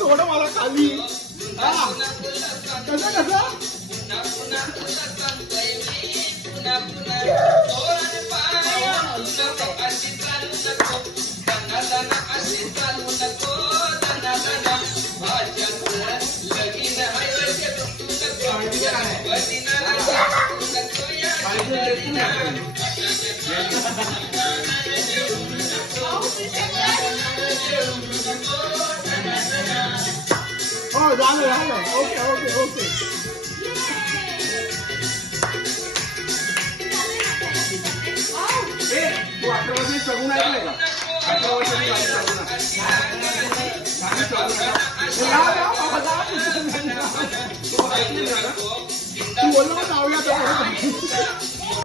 सोड मला खाली कसं कसं हो झालं झालं ओके ओके ओके तू 18 वर्षाची सगून ऐकलंय का 18 वर्षाची तू बोललो ना नाव या